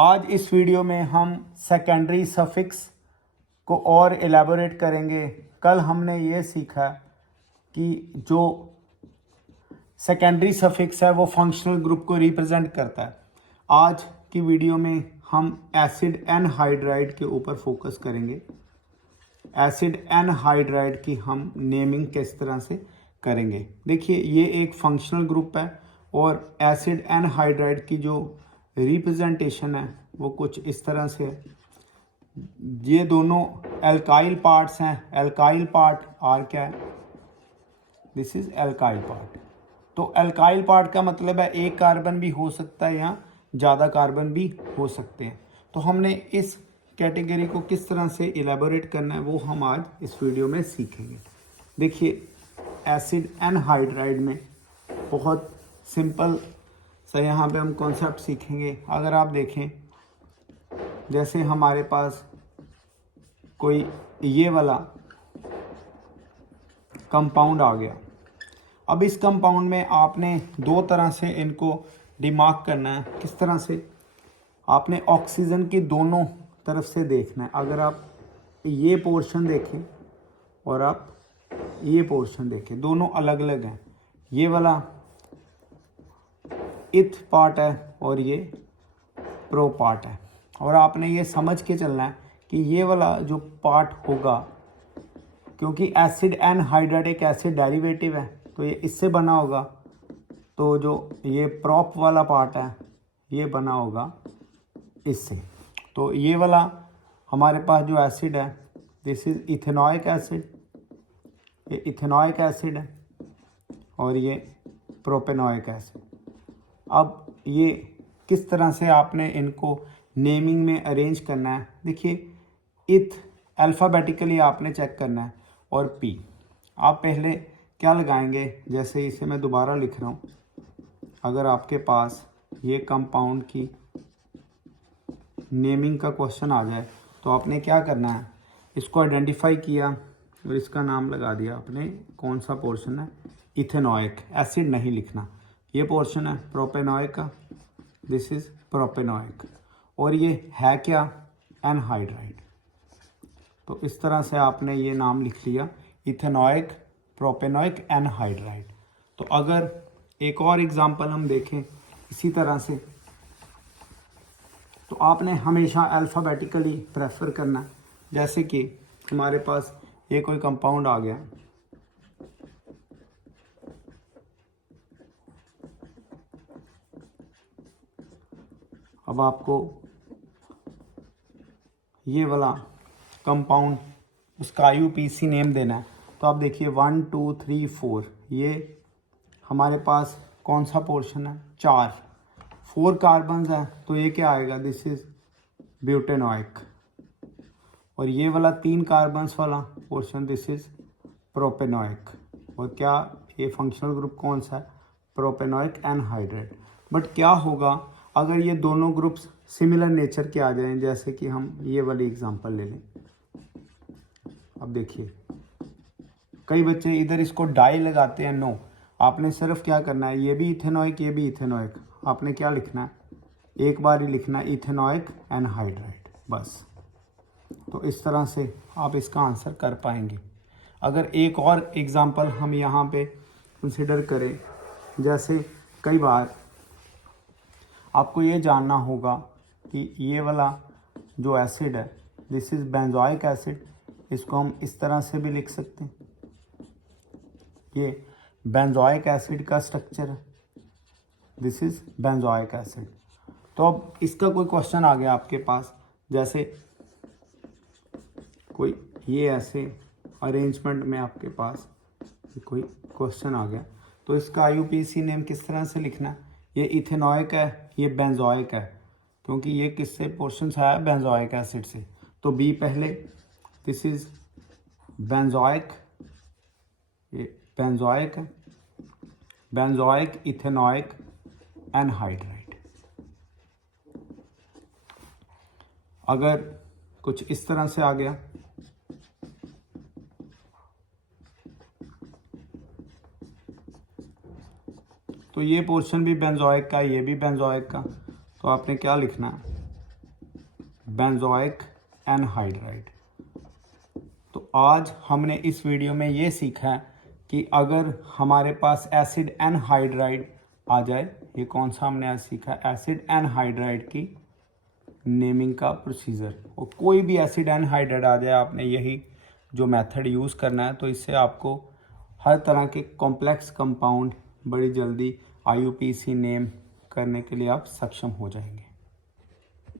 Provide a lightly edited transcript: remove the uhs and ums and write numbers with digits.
आज इस वीडियो में हम सेकेंडरी सफिक्स को और एलैबोरेट करेंगे। कल हमने ये सीखा कि जो सेकेंडरी सफिक्स है वो फंक्शनल ग्रुप को रिप्रेजेंट करता है। आज की वीडियो में हम एसिड एनहाइड्राइड के ऊपर फोकस करेंगे। एसिड एनहाइड्राइड की हम नेमिंग किस तरह से करेंगे। देखिए, ये एक फंक्शनल ग्रुप है और एसिड एनहाइड्राइड की जो रिप्रेजेंटेशन है वो कुछ इस तरह से है। ये दोनों एल्काइल पार्ट्स हैं। एल्काइल पार्ट आर क्या है? This is alkyl part. तो एल्काइल पार्ट का मतलब है एक कार्बन भी हो सकता है या ज़्यादा कार्बन भी हो सकते हैं। तो हमने इस कैटेगरी को किस तरह से इलेबोरेट करना है वो हम आज इस वीडियो में सीखेंगे। देखिए, एसिड एनहाइड्राइड में बहुत सिंपल सा यहाँ पे हम कॉन्सेप्ट सीखेंगे। अगर आप देखें, जैसे हमारे पास कोई ये वाला कंपाउंड आ गया। अब इस कंपाउंड में आपने दो तरह से इनको डिमार्क करना है। किस तरह से? आपने ऑक्सीजन की दोनों तरफ से देखना है। अगर आप ये पोर्शन देखें और आप ये पोर्शन देखें, दोनों अलग अलग हैं। ये वाला इथ पार्ट है और ये प्रो पार्ट है। और आपने ये समझ के चलना है कि ये वाला जो पार्ट होगा, क्योंकि एसिड एनहाइड्राइड एक एसिड डेरिवेटिव है तो ये इससे बना होगा। तो जो ये प्रोप वाला पार्ट है ये बना होगा इससे। तो ये वाला हमारे पास जो एसिड है, दिस इज इथेनॉइक एसिड। ये इथेनॉइक एसिड है और ये प्रोपेनॉइक एसिड। अब ये किस तरह से आपने इनको नेमिंग में अरेंज करना है। देखिए, इथ अल्फ़ाबेटिकली आपने चेक करना है और पी आप पहले क्या लगाएंगे। जैसे इसे मैं दोबारा लिख रहा हूँ। अगर आपके पास ये कंपाउंड की नेमिंग का क्वेश्चन आ जाए तो आपने क्या करना है, इसको आइडेंटिफाई किया और इसका नाम लगा दिया आपने। कौन सा पोर्शन है? इथेनॉइक। एसिड नहीं लिखना। ये पोर्शन है प्रोपेनॉइक का, दिस इज प्रोपेनॉइक। और ये है क्या? एनहाइड्राइड। तो इस तरह से आपने ये नाम लिख लिया, इथेनॉइक, प्रोपेनॉइक, एनहाइड्राइड। तो अगर एक और एग्जांपल हम देखें इसी तरह से, तो आपने हमेशा अल्फ़ाबेटिकली प्रेफर करना। जैसे कि हमारे पास ये कोई कंपाउंड आ गया, अब आपको ये वाला कंपाउंड उसका IUPAC नेम देना है। तो आप देखिए 1 2 3 4, ये हमारे पास कौन सा पोर्शन है? 4 कार्बन्स हैं तो ये क्या आएगा? This is butanoic. और ये वाला 3 कार्बन्स वाला पोर्शन, दिस इज प्रोपेनॉइक। और क्या ये फंक्शनल ग्रुप कौन सा है? प्रोपेनॉइक एनहाइड्राइड। बट क्या होगा अगर ये दोनों ग्रुप्स सिमिलर नेचर के आ जाएं? जैसे कि हम ये वाली एग्जांपल ले लें। अब देखिए, कई बच्चे इधर इसको डाई लगाते हैं। नो, आपने सिर्फ क्या करना है, ये भी इथेनॉइक ये भी इथेनॉइक, आपने क्या लिखना है? एक बार ही लिखना है इथेनॉइक एनहाइड्राइड, बस। तो इस तरह से आप इसका आंसर कर पाएंगे। अगर एक और एग्जांपल हम यहाँ पे कंसिडर करें, जैसे कई बार आपको ये जानना होगा कि ये वाला जो एसिड है, दिस इज़ बेंजोइक एसिड। इसको हम इस तरह से भी लिख सकते हैं। ये बेंजोइक एसिड का स्ट्रक्चर है, दिस इज़ बेंजोइक एसिड। तो अब इसका कोई क्वेश्चन आ गया आपके पास, जैसे कोई ये ऐसे अरेंजमेंट में आपके पास कोई क्वेश्चन आ गया, तो इसका IUPAC नेम किस तरह से लिखना है? ये इथेनॉइक है, ये बेंजोइक है, क्योंकि ये किससे पोर्शन आया? बेंजोइक एसिड से। तो बी पहले, दिस इज बेंजोइक, ये बेंजोइक है, बेंजोइक इथेनॉइक एनहाइड्राइड। अगर कुछ इस तरह से आ गया, तो ये पोर्शन भी बेंजोइक का, ये भी बेंजोइक का। तो आपने क्या लिखना है? Benzoic anhydride. तो आज हमने इस वीडियो में ये सीखा है कि अगर हमारे पास एसिड एनहाइड्राइड आ जाए, ये कौन सा हमने आज सीखा, एसिड एनहाइड्राइड की नेमिंग का प्रोसीजर। और कोई भी एसिड एनहाइड्राइड आ जाए, आपने यही जो मेथड यूज़ करना है, तो इससे आपको हर तरह के कॉम्प्लेक्स कंपाउंड बड़ी जल्दी IUPAC नेम करने के लिए आप सक्षम हो जाएंगे।